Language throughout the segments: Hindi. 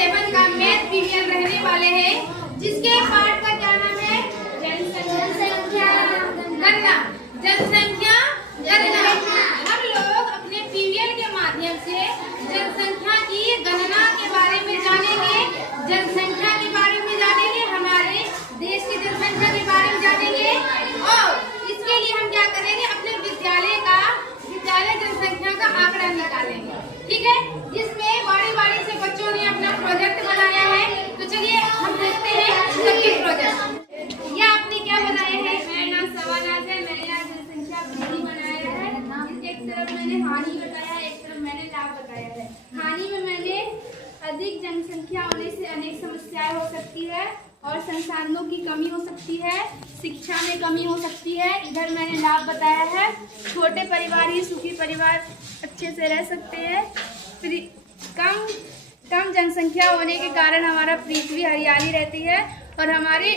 7 का मैथ पीवीएन रहने वाले हैं, जिसके पाठ का क्या नाम है? जनसंख्या गणना। जनसंख्या गणना। हम लोग अपने पीवीएन के माध्यम से जनसंख्या की गणना के बारे में जानेंगे, जनसंख्या के बारे में जानेंगे, हमारे देश की जनसंख्या के बारे में जानेंगे। और इसके लिए हम क्या करेंगे, अपने विद्यालय जनसंख्या का आंकड़ा निकालेंगे, ठीक है, जिसमें बारी से बच्चों ने अपना प्रोजेक्ट बनाया है। तो चलिए हम देखते हैं सबके प्रोजेक्ट। ये आपने क्या बनाया है? मेरा नाम सवानाज है। मैंने यहाँ जनसंख्या वृद्धि बनाया है। एक तरफ मैंने हानि बताया है, एक तरफ मैंने लाभ बताया है। हानि में मैंने अधिक जनसंख्या होने से अनेक समस्याएं हो सकती है और संसाधनों की कमी हो सकती है, शिक्षा में कमी हो सकती है। इधर मैंने लाभ बताया है, छोटे परिवार ही सुखी परिवार अच्छे से रह सकते हैं। कम जनसंख्या होने के कारण हमारा पृथ्वी हरियाली रहती है और हमारे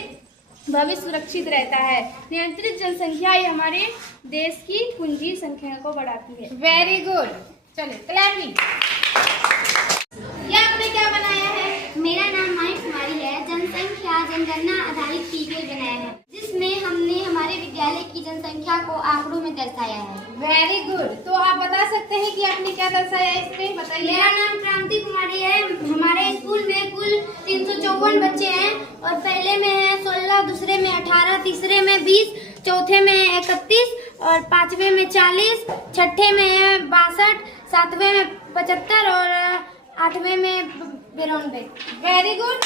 भविष्य सुरक्षित रहता है। नियंत्रित जनसंख्या ही हमारे देश की पूंजी संख्या को बढ़ाती है। वेरी गुड, चलिए क्लैपिंग। ये आपने क्या बनाया है? मेरा नाम माही कुमारी है। जनसंख्या जनगणना आधारित पीवीएन बनाया है, जिसमें हमने हमारे विद्यालय की जनसंख्या को आंकड़ों में दर्शाया है। Very good. तो आप बता सकते हैं कि आपने क्या दर्शाया है इसमें? बताइए। मेरा नाम क्रांति कुमारी है। हमारे स्कूल में कुल 354 बच्चे हैं और पहले में है 16, दूसरे में 18, तीसरे में 20, चौथे में 31 और पांचवे में 40, छठे में है 62, सातवें में 75 और आठवें में 92। Very good.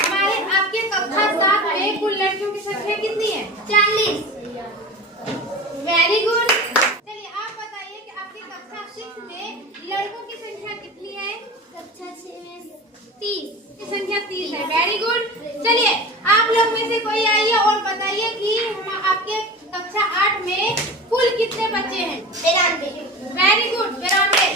हमारे आपके कक्षा 7 में कुल लड़कियों की संख्या कितनी है? 40। Very good. चलिए आप बताइए कि आपकी कक्षा 6 में लड़कों की संख्या कितनी है? कक्षा 6 में 30 की संख्या 30 है। Very good. चलिए आप लोग में से कोई आइए और बताइए कि आपके कक्षा 8 में कुल कितने बच्चे हैं? 93। Very good, 92।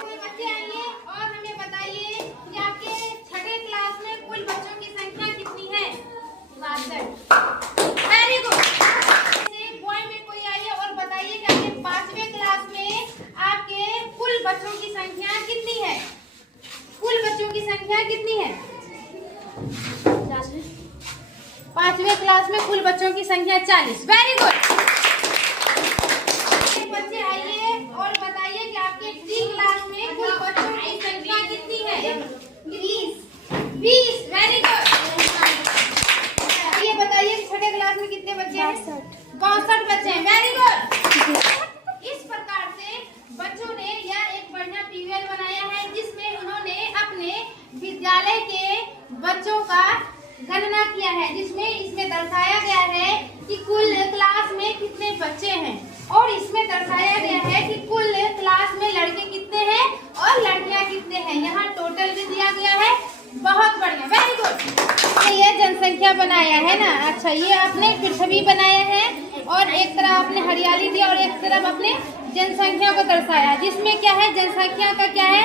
कोई बच्चे आइए और हमें बताइए कि आपके 6ठी क्लास में कुल बच्चों की संख्या कितनी है? 62। Very good. बॉय में कोई आइए और बताइए कि आपके 5वीं क्लास में आपके कुल बच्चों की संख्या कितनी है? कुल बच्चों की संख्या कितनी है? 5वीं क्लास में कुल बच्चों की संख्या 40। Very good. बच्चे आइए और बताइए कि आपके 3 क्लास में कुल बच्चों की संख्या कितनी है? 20। Very good. ये बताइए कि 6ठी क्लास में कितने बच्चे हैं? 62 बच्चे हैं। Very good. इस प्रकार से बच्चों ने यह एक बढ़िया पीवीएन बनाया है, जिसमें उन्होंने अपने विद्यालय के बच्चों का गणना किया है, जिसमें इसमें दर्शाया गया है कि कुल क्लास में कितने बच्चे हैं और इसमें दर्शाया गया है कि कुल क्लास में लड़के कितने हैं और लड़कियां कितने हैं। यहाँ टोटल भी दिया गया है। बहुत बढ़िया, वेरी गुड। ये जनसंख्या बनाया है ना। अच्छा, ये आपने पृथ्वी बनाया है और एक तरफ आपने हरियाली दिया और एक तरफ अपने जनसंख्या को दर्शाया, जिसमें क्या है, जनसंख्या का क्या है,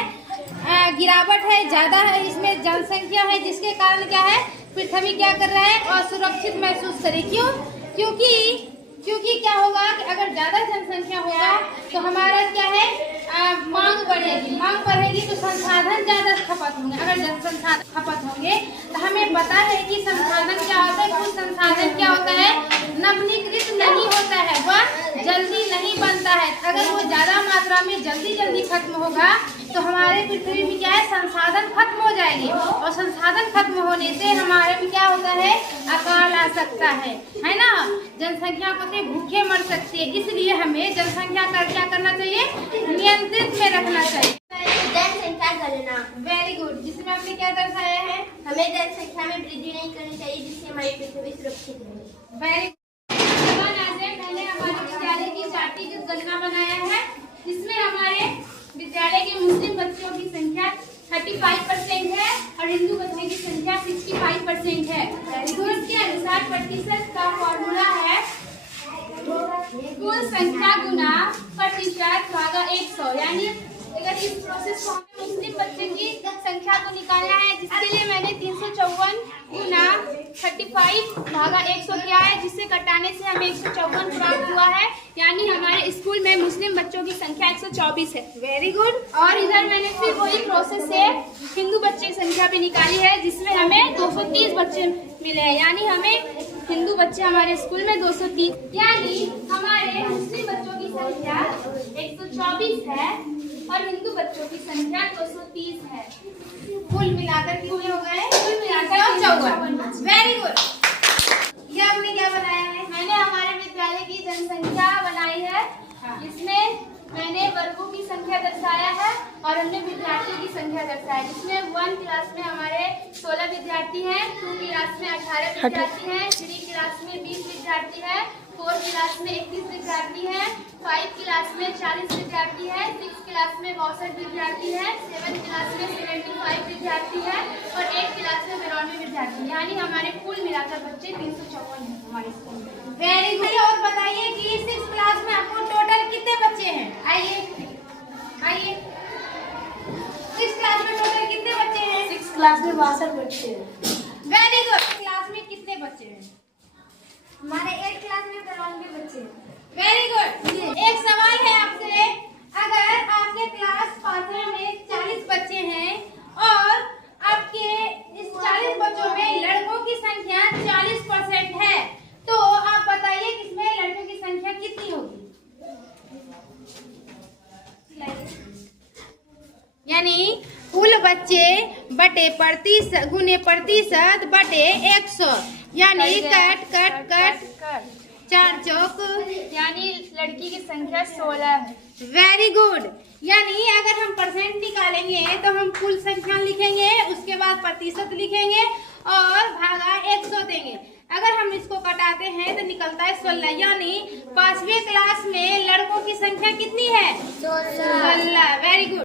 गिरावट है, ज्यादा है इसमें जनसंख्या है, जिसके कारण क्या है, पृथ्वी क्या कर रहा है, असुरक्षित महसूस करे। क्यों? क्योंकि क्या होगा कि अगर ज्यादा जनसंख्या होगा तो हमारा क्या है, मांग बढ़ेगी तो संसाधन ज्यादा खपत होंगे। अगर संसाधन खपत होंगे तो हमें पता है कि संसाधन क्या होता है, कुछ संसाधन क्या होता है, नवीनीकृत नहीं होता है, वह जल्दी नहीं बनता है। अगर वो ज्यादा मात्रा में जल्दी खत्म होगा तो हमारे पृथ्वी में क्या है, संसाधन खत्म हो जाएंगे और संसाधन खत्म होने से हमारे में क्या होता है, अकाल आ सकता है ना। जनसंख्या को भूखे मर सकती है। इसलिए हमें जनसंख्या का क्या करना चाहिए, नियंत्रित में रखना चाहिए। जनसंख्या गणना। Very good. जिसमें आपने क्या दर्शाया है? हमें जनसंख्या में वृद्धि नहीं करनी चाहिए, जिससे हमारी पृथ्वी सुरक्षित रहे। Very good. मैंने हमारे विद्यालय की जाति की गणना बनाया है, जिसमें हमारे विद्यालय के मुस्लिम बच्चों की संख्या 35% है और हिंदू बच्चों की संख्या 65% है। गुण के अनुसार प्रतिशत का फॉर्मूला है कुल संख्या गुना प्रतिशत भागा 100। यानी अगर इस प्रोसेस को हमें मुस्लिम बच्चे की संख्या को निकालना है, जिसके लिए मैंने 354 गुना 35 भागा 100 किया है, जिससे घटाने से हमें 154 प्राप्त हुआ है। यानी हमारे स्कूल में मुस्लिम बच्चों की संख्या 124 है। Very good. और इधर मैंने फिर वही प्रोसेस प्रोसेस से हिंदू बच्चे की संख्या भी निकाली है, जिसमें हमें 230 बच्चे मिले हैं। यानी हमें हिंदू बच्चे हमारे स्कूल में 230, यानी हमारे मुस्लिम बच्चों की संख्या 124 है और हिंदू बच्चों की संख्या 230 है। कुल मिलाकर कितने हो गए? कुल मिलाकर 54। Very good. ये आपने क्या बनाया है? मैंने हमारे विद्यालय की जनसंख्या बनाई है, जिसमें मैंने वर्गों की संख्या दर्शाया है और हमने विद्यार्थियों की संख्या दर्शाया है, जिसमें 1 क्लास में हमारे 16 विद्यार्थी हैं, 2 क्लास में 18 विद्यार्थी हैं, 3 क्लास में 20 विद्यार्थी हैं, 4 क्लास में 31 विद्यार्थी हैं, 5 क्लास में 40 विद्यार्थी हैं, 6 क्लास में 62 विद्यार्थी हैं, 7 क्लास में 75 विद्यार्थी हैं और 8 क्लास में 92 विद्यार्थी। यानी हमारे कुल मिलाकर बच्चे 354 हैं हमारे स्कूल में। Very good. और बताइए कि 6 क्लास में आपको टोटल कितने बच्चे हैं? आइए 6 क्लास में टोटल कितने बच्चे हैं? 6 क्लास में 62 बच्चे हैं। Very good. क्लास में कितने बच्चे हैं? हमारे 8 क्लास में 92 बच्चे हैं। Very good. एक सवाल है आपसे, अगर आपके क्लास 5 में 40 बच्चे हैं और आपके इस 40 बच्चों में लड़कों की संख्या 40% है, तो आप बताइए कि इसमें लड़कों की संख्या कितनी होगी? यानी कुल बच्चे बटे प्रतिशत गुने प्रतिशत बटे 100, यानी कट 4 चौक, यानी लड़की की संख्या 16 है। Very good. यानी अगर हम परसेंट निकालेंगे तो हम कुल संख्या लिखेंगे, उसके बाद प्रतिशत लिखेंगे और भागा 100 देंगे। अगर हम इसको कटाते हैं तो निकलता है 16। यानी 5वीं क्लास में लड़कों की संख्या कितनी है? 16। Very good.